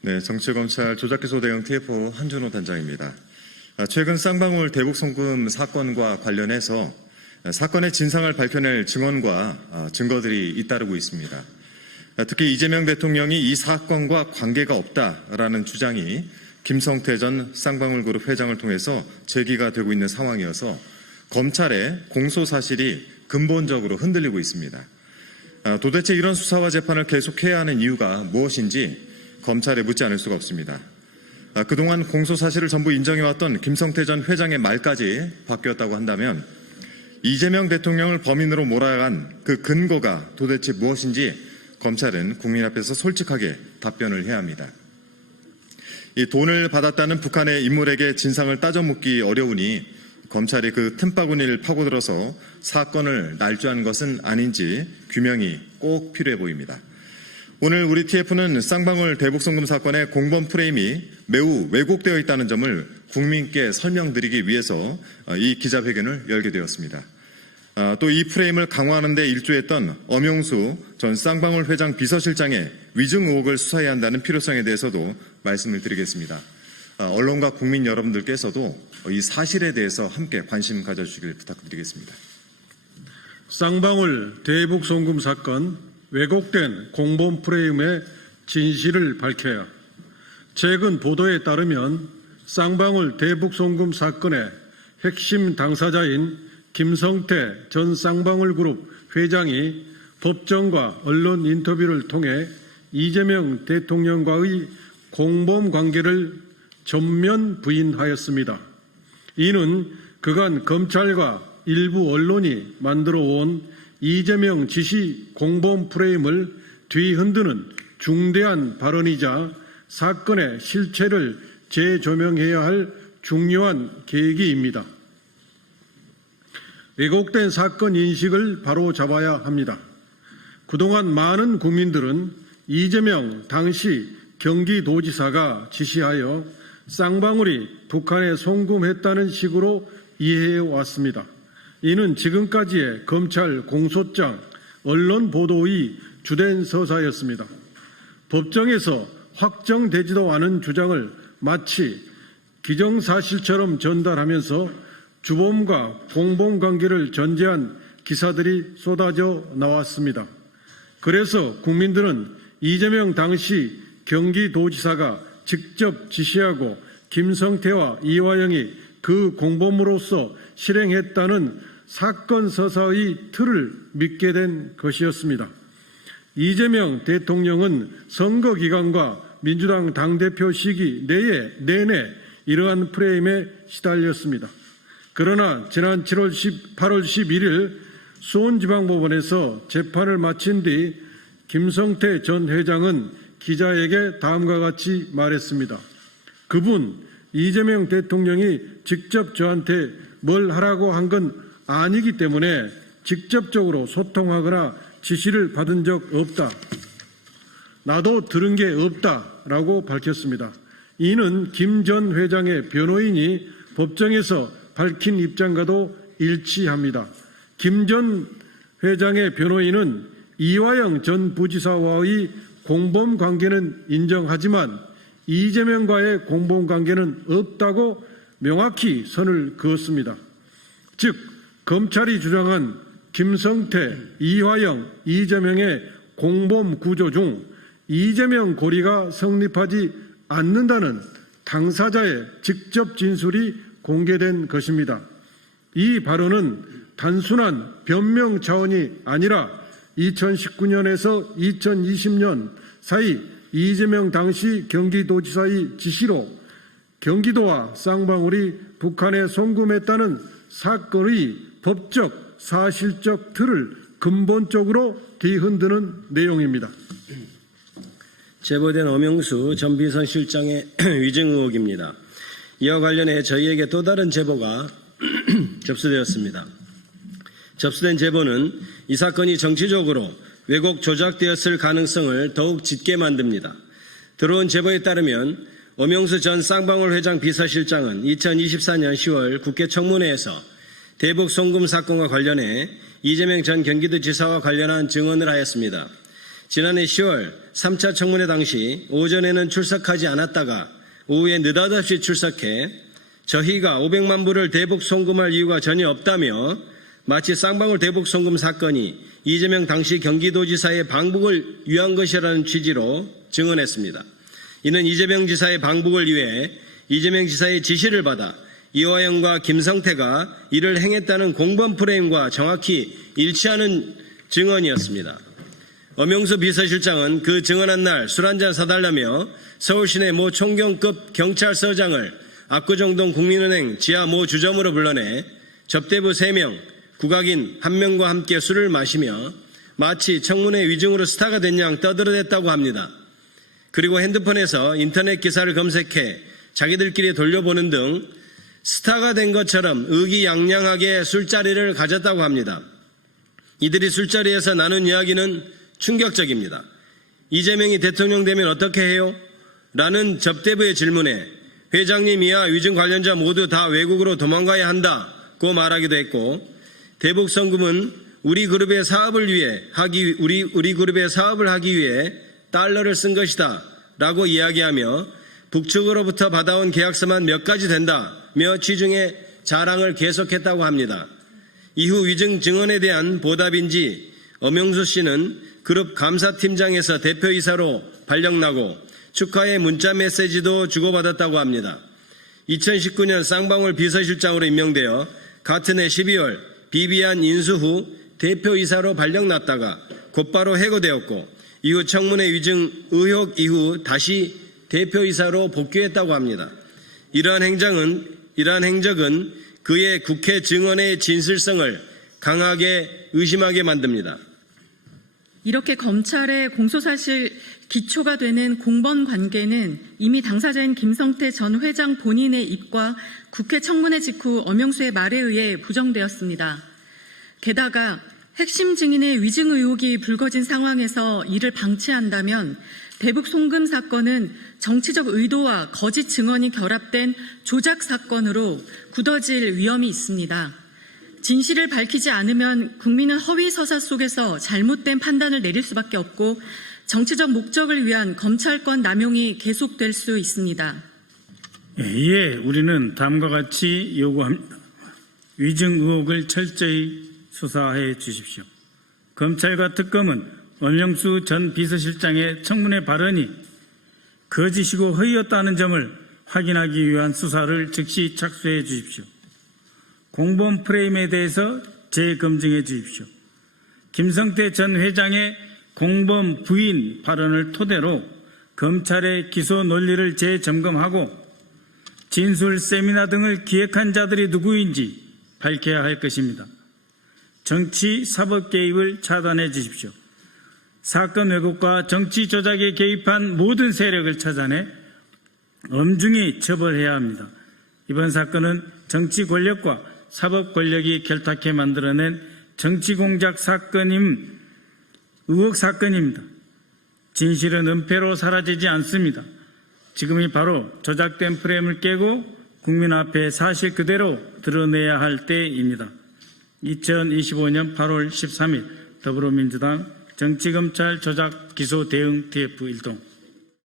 네, 정치검찰 조작기소 대응 TF 한준호 단장입니다. 최근 쌍방울 대북송금 사건과 관련해서 사건의 진상을 밝혀낼 증언과 증거들이 잇따르고 있습니다. 특히 이재명 대통령이 이 사건과 관계가 없다라는 주장이 김성태 전 쌍방울그룹 회장을 통해서 제기가 되고 있는 상황이어서 검찰의 공소 사실이 근본적으로 흔들리고 있습니다. 도대체 이런 수사와 재판을 계속해야 하는 이유가 무엇인지 검찰에 묻지 않을 수가 없습니다. 그동안 공소 사실을 전부 인정해왔던 김성태 전 회장의 말까지 바뀌었다고 한다면 이재명 대통령을 범인으로 몰아간 그 근거가 도대체 무엇인지 검찰은 국민 앞에서 솔직하게 답변을 해야 합니다. 이 돈을 받았다는 북한의 인물에게 진상을 따져 묻기 어려우니 검찰이 그 틈바구니를 파고들어서 사건을 날조한 것은 아닌지 규명이 꼭 필요해 보입니다. 오늘 우리 TF는 쌍방울 대북송금 사건의 공범 프레임이 매우 왜곡되어 있다는 점을 국민께 설명드리기 위해서 이 기자회견을 열게 되었습니다. 또 이 프레임을 강화하는 데 일조했던 엄영수 전 쌍방울 회장 비서실장의 위증 의혹을 수사해야 한다는 필요성에 대해서도 말씀을 드리겠습니다. 언론과 국민 여러분들께서도 이 사실에 대해서 함께 관심 가져주시길 부탁드리겠습니다. 쌍방울 대북송금 사건 왜곡된 공범 프레임의 진실을 밝혀야. 최근 보도에 따르면 쌍방울 대북송금 사건의 핵심 당사자인 김성태 전 쌍방울그룹 회장이 법정과 언론 인터뷰를 통해 이재명 대통령과의 공범 관계를 전면 부인하였습니다. 이는 그간 검찰과 일부 언론이 만들어 온 이재명 지시 공범 프레임을 뒤흔드는 중대한 발언이자 사건의 실체를 재조명해야 할 중요한 계기입니다. 왜곡된 사건 인식을 바로잡아야 합니다. 그동안 많은 국민들은 이재명 당시 경기도지사가 지시하여 쌍방울이 북한에 송금했다는 식으로 이해해 왔습니다. 이는 지금까지의 검찰 공소장, 언론 보도의 주된 서사였습니다. 법정에서 확정되지도 않은 주장을 마치 기정사실처럼 전달하면서 주범과 공범 관계를 전제한 기사들이 쏟아져 나왔습니다. 그래서 국민들은 이재명 당시 경기도지사가 직접 지시하고 김성태와 이화영이 그 공범으로서 실행했다는 사건 서사의 틀을 믿게 된 것이었습니다. 이재명 대통령은 선거 기간과 민주당 당대표 시기 내내 이러한 프레임에 시달렸습니다. 그러나 지난 8월 11일 수원지방법원에서 재판을 마친 뒤 김성태 전 회장은 기자에게 다음과 같이 말했습니다. 그분 이재명 대통령이 직접 저한테 뭘 하라고 한 건 아니기 때문에 직접적으로 소통하거나 지시를 받은 적 없다. 나도 들은 게 없다라고 밝혔습니다. 이는 김 전 회장의 변호인이 법정에서 밝힌 입장과도 일치합니다. 김 전 회장의 변호인은 이화영 전 부지사와의 공범 관계는 인정하지만 이재명과의 공범 관계는 없다고 명확히 선을 그었습니다. 즉 검찰이 주장한 김성태, 이화영, 이재명의 공범 구조 중 이재명 고리가 성립하지 않는다는 당사자의 직접 진술이 공개된 것입니다. 이 발언은 단순한 변명 차원이 아니라 2019년에서 2020년 사이 이재명 당시 경기도지사의 지시로 경기도와 쌍방울이 북한에 송금했다는 사건의 법적, 사실적 틀을 근본적으로 뒤흔드는 내용입니다. 제보된 엄영수 전 비서실장의 위증 의혹입니다. 이와 관련해 저희에게 또 다른 제보가 접수되었습니다. 접수된 제보는 이 사건이 정치적으로 왜곡 조작되었을 가능성을 더욱 짙게 만듭니다. 들어온 제보에 따르면 엄영수 전 쌍방울 회장 비서실장은 2024년 10월 국회 청문회에서 대북 송금 사건과 관련해 이재명 전 경기도지사와 관련한 증언을 하였습니다. 지난해 10월 3차 청문회 당시 오전에는 출석하지 않았다가 오후에 느닷없이 출석해 저희가 500만 불을 대북 송금할 이유가 전혀 없다며 마치 쌍방울 대북 송금 사건이 이재명 당시 경기도지사의 방북을 위한 것이라는 취지로 증언했습니다. 이는 이재명 지사의 방북을 위해 이재명 지사의 지시를 받아 이화영과 김성태가 이를 행했다는 공범 프레임과 정확히 일치하는 증언이었습니다. 엄영수 비서실장은 그 증언한 날 술 한잔 사달라며 서울시내 모 총경급 경찰서장을 압구정동 국민은행 지하 모 주점으로 불러내 접대부 3명, 국악인 1명과 함께 술을 마시며 마치 청문회 위증으로 스타가 된 양 떠들어댔다고 합니다. 그리고 핸드폰에서 인터넷 기사를 검색해 자기들끼리 돌려보는 등 스타가 된 것처럼 의기양양하게 술자리를 가졌다고 합니다. 이들이 술자리에서 나눈 이야기는 충격적입니다. 이재명이 대통령 되면 어떻게 해요? 라는 접대부의 질문에 회장님 이하 위증 관련자 모두 다 외국으로 도망가야 한다고 말하기도 했고, 대북 송금은 우리 그룹의 사업을 하기 위해 달러를 쓴 것이다 라고 이야기하며 북측으로부터 받아온 계약서만 몇 가지 된다며 취중의 자랑을 계속했다고 합니다. 이후 위증 증언에 대한 보답인지 엄영수 씨는 그룹 감사팀장에서 대표이사로 발령나고 축하의 문자 메시지도 주고받았다고 합니다. 2019년 쌍방울 비서실장으로 임명되어 같은 해 12월 비비안 인수 후 대표이사로 발령났다가 곧바로 해고되었고 이후 청문회 위증 의혹 이후 다시 대표이사로 복귀했다고 합니다. 이러한 행적은 그의 국회 증언의 진실성을 강하게 의심하게 만듭니다. 이렇게 검찰의 공소사실 기초가 되는 공범 관계는 이미 당사자인 김성태 전 회장 본인의 입과 국회 청문회 직후 엄영수의 말에 의해 부정되었습니다. 게다가 핵심 증인의 위증 의혹이 불거진 상황에서 이를 방치한다면 대북 송금 사건은 정치적 의도와 거짓 증언이 결합된 조작 사건으로 굳어질 위험이 있습니다. 진실을 밝히지 않으면 국민은 허위 서사 속에서 잘못된 판단을 내릴 수밖에 없고 정치적 목적을 위한 검찰권 남용이 계속될 수 있습니다. 이에 우리는 다음과 같이 요구합니다. 위증 의혹을 철저히 수사해 주십시오. 검찰과 특검은 엄영수 전 비서실장의 청문회 발언이 거짓이고 허위였다는 점을 확인하기 위한 수사를 즉시 착수해 주십시오. 공범 프레임에 대해서 재검증해 주십시오. 김성태 전 회장의 공범 부인 발언을 토대로 검찰의 기소 논리를 재점검하고 진술 세미나 등을 기획한 자들이 누구인지 밝혀야 할 것입니다. 정치 사법 개입을 차단해 주십시오. 사건 왜곡과 정치 조작에 개입한 모든 세력을 찾아내 엄중히 처벌해야 합니다. 이번 사건은 정치 권력과 사법 권력이 결탁해 만들어낸 정치 공작 의혹 사건입니다. 진실은 은폐로 사라지지 않습니다. 지금이 바로 조작된 프레임을 깨고 국민 앞에 사실 그대로 드러내야 할 때입니다. 2025년 8월 13일 더불어민주당 정치검찰 조작 기소 대응 TF 일동